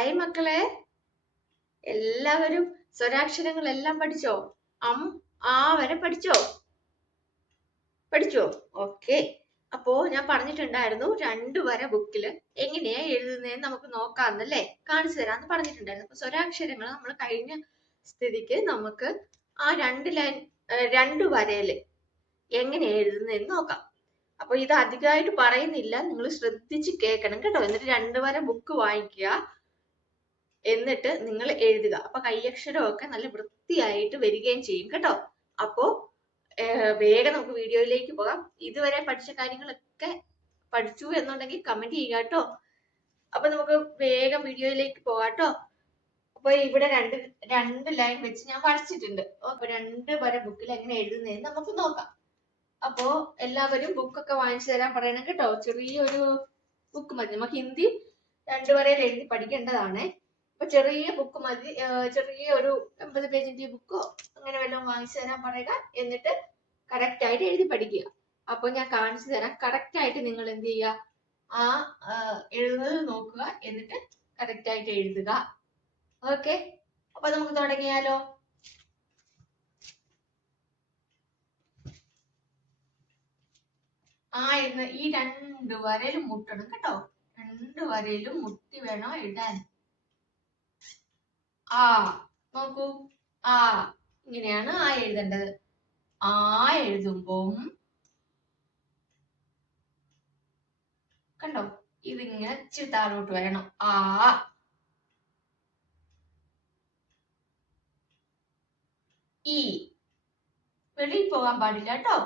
Hi മക്കളെ, എല്ലാവരും സ്വരാക്ഷരങ്ങളെല്ലാം പഠിച്ചോ? അം ആ വരെ പഠിച്ചോ? ഓക്കെ. അപ്പോ ഞാൻ പറഞ്ഞിട്ടുണ്ടായിരുന്നു 2 വര ബുക്കില് എങ്ങനെയാ എഴുതുന്നതെന്ന് നമുക്ക് നോക്കാന്നല്ലേ, കാണിച്ചു തരാന്ന് പറഞ്ഞിട്ടുണ്ടായിരുന്നു. അപ്പൊ സ്വരാക്ഷരങ്ങൾ നമ്മൾ കഴിഞ്ഞ സ്ഥിതിക്ക് നമുക്ക് ആ 2 വരയില് എങ്ങനെയാ എഴുതുന്നതെന്ന് നോക്കാം. അപ്പൊ ഇത് അധികമായിട്ട് പറയുന്നില്ല, നിങ്ങൾ ശ്രദ്ധിച്ച് കേൾക്കണം കേട്ടോ. എന്നിട്ട് 2 വര ബുക്ക് വാങ്ങിക്കുക, എന്നിട്ട് നിങ്ങൾ എഴുതുക. അപ്പൊ കൈയക്ഷരമൊക്കെ നല്ല വൃത്തിയായിട്ട് വരികയും ചെയ്യും കേട്ടോ. അപ്പോ വേഗം നമുക്ക് വീഡിയോയിലേക്ക് പോകാം. ഇതുവരെ പഠിച്ച കാര്യങ്ങളൊക്കെ പഠിച്ചു എന്നുണ്ടെങ്കിൽ കമന്റ് ചെയ്യുക കേട്ടോ. അപ്പൊ നമുക്ക് വേഗം വീഡിയോയിലേക്ക് പോകാം കേട്ടോ. അപ്പൊ ഇവിടെ രണ്ട് ലൈൻ വെച്ച് ഞാൻ വരച്ചിട്ടുണ്ട്. അപ്പൊ 2 വര ബുക്കിൽ എങ്ങനെ എഴുതുന്നതെന്ന് നമുക്ക് നോക്കാം. അപ്പോ എല്ലാവരും ബുക്കൊക്കെ വാങ്ങിച്ചു തരാൻ പറയണം കേട്ടോ. ചെറിയൊരു ബുക്ക് മതി, നമുക്ക് ഹിന്ദി 2 വരയിൽ എഴുതി പഠിക്കേണ്ടതാണ്. അപ്പൊ ചെറിയ ബുക്ക് മതി, ചെറിയ ഒരു 80 പേജിന്റെ ബുക്കോ അങ്ങനെ വല്ലതും വാങ്ങിച്ചു തരാൻ പറയുക. എന്നിട്ട് കറക്റ്റ് ആയിട്ട് എഴുതി പഠിക്കുക. അപ്പൊ ഞാൻ കാണിച്ചു തരാം. കറക്റ്റ് ആയിട്ട് നിങ്ങൾ എന്ത് ചെയ്യുക, ആ എഴുതുന്നത് നോക്കുക, എന്നിട്ട് കറക്റ്റ് ആയിട്ട് എഴുതുക. ഓക്കെ, അപ്പൊ നമുക്ക് തുടങ്ങിയാലോ. എഴുതുന്ന ഈ 2 വരയിലും മുട്ടണം കേട്ടോ. 2 വരയിലും മുട്ടി വേണം എഴുതാൻ. ആ നോക്കൂ, ആ ഇങ്ങനെയാണ് ആ എഴുതേണ്ടത്. ആ എഴുതുമ്പം കണ്ടോ, ഇതിങ്ങനെ ഇച്ചിരി താഴോട്ട് വരണം. ആ ഈ വെളിയിൽ പോകാൻ പാടില്ല കേട്ടോ.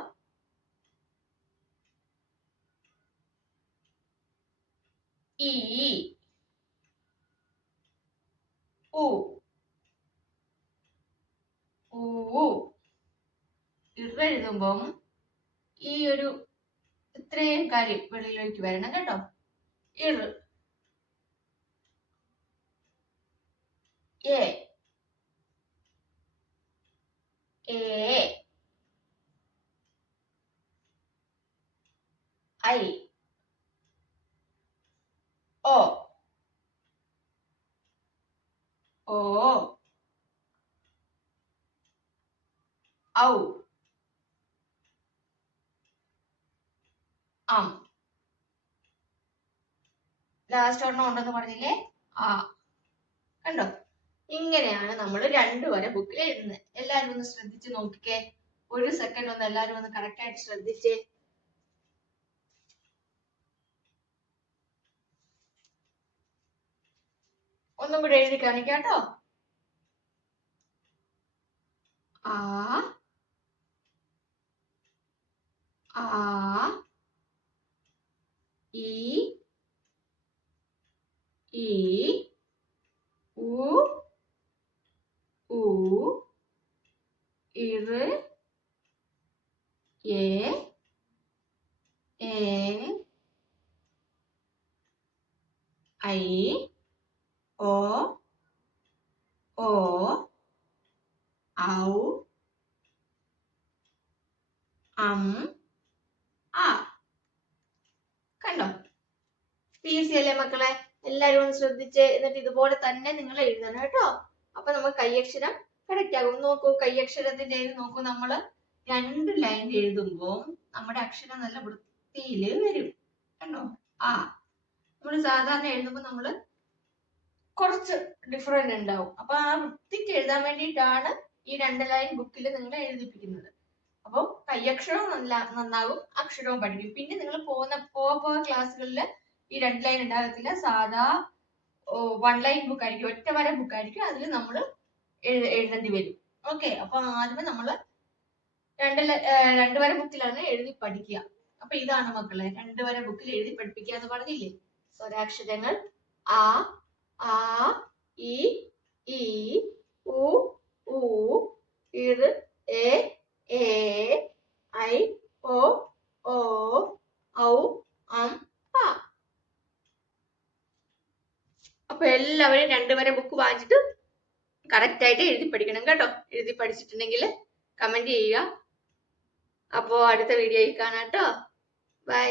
ഈ ഊ എഴുതുമ്പം ഈ ഒരു ഇത്രയും കാര്യം വെളിയിലേക്ക് വരണം കേട്ടോ. ഇറ് എ ഐ ഓ ഔ അം. ലാസ്റ്റ് ഒരെണ്ണം ഉണ്ടെന്ന് പറഞ്ഞില്ലേ, ആ. കണ്ടോ, ഇങ്ങനെയാണ് നമ്മൾ 2 വര ബുക്കിൽ എഴുതുന്നത്. എല്ലാരും ഒന്ന് ശ്രദ്ധിച്ച് നോക്കിക്കേ. 1 സെക്കൻഡ് ഒന്ന് എല്ലാരും ഒന്ന് കറക്റ്റ് ആയിട്ട് ശ്രദ്ധിച്ചേ. ഒന്നും കൂടെ എഴുതി കാണിക്കാം കേട്ടോ. ആ ഈ ഊ ഇറ് എ ഐ ഓ ഔ അം ആ. കണ്ടോ, ഈസി അല്ലേ മക്കളെ? എല്ലാരും ഒന്ന് ശ്രദ്ധിച്ച് എന്നിട്ട് ഇതുപോലെ തന്നെ നിങ്ങൾ എഴുതണം കേട്ടോ. അപ്പൊ നമുക്ക് കൈയക്ഷരം കറക്റ്റ് ആകും. നോക്കൂ, കൈയക്ഷരത്തിന്റെ നോക്കൂ, നമ്മള് 2 ലൈൻ എഴുതുമ്പോ നമ്മുടെ അക്ഷരം നല്ല വൃത്തിയില് വരും. കണ്ടോ, ആ നമ്മൾ സാധാരണ എഴുതുമ്പോ നമ്മള് കുറച്ച് ഡിഫറൻറ്റ് ഉണ്ടാവും. അപ്പൊ ആ വൃത്തിക്ക് എഴുതാൻ വേണ്ടിയിട്ടാണ് ഈ 2 ലൈൻ ബുക്കിൽ നിങ്ങൾ എഴുതിപ്പിക്കുന്നത്. അപ്പൊ കൈയക്ഷരവും നന്നാകും, അക്ഷരവും പഠിക്കും. പിന്നെ നിങ്ങൾ പോവുന്ന ക്ലാസ്സുകളിൽ ഈ 2 ലൈൻ ഉണ്ടാകത്തില്ല, സാധാ 1 ലൈൻ ബുക്ക് ആയിരിക്കും, ഒറ്റ വര ബുക്ക് ആയിരിക്കും. അതിൽ നമ്മൾ എഴുതേണ്ടി വരും. ഓക്കെ, അപ്പൊ ആദ്യമേ നമ്മള് 2 വര ബുക്കിലാണ് എഴുതി പഠിക്കുക. അപ്പൊ ഇതാണ് മക്കളെ 2 വര ബുക്കിൽ എഴുതി പഠിപ്പിക്കുക എന്ന് പറഞ്ഞില്ലേ. സ്വരാക്ഷരങ്ങൾ ആ ഇ ഊ ഇറ് എ ഐ ഓ ഔ അം ആ. അപ്പൊ എല്ലാവരും 2 വര ബുക്ക് വാങ്ങിച്ചിട്ട് കറക്റ്റ് ആയിട്ട് എഴുതി പഠിക്കണം കേട്ടോ. എഴുതി പഠിച്ചിട്ടുണ്ടെങ്കിൽ കമന്റ് ചെയ്യുക. അപ്പോ അടുത്ത വീഡിയോയിൽ കാണാം കേട്ടോ. ബൈ.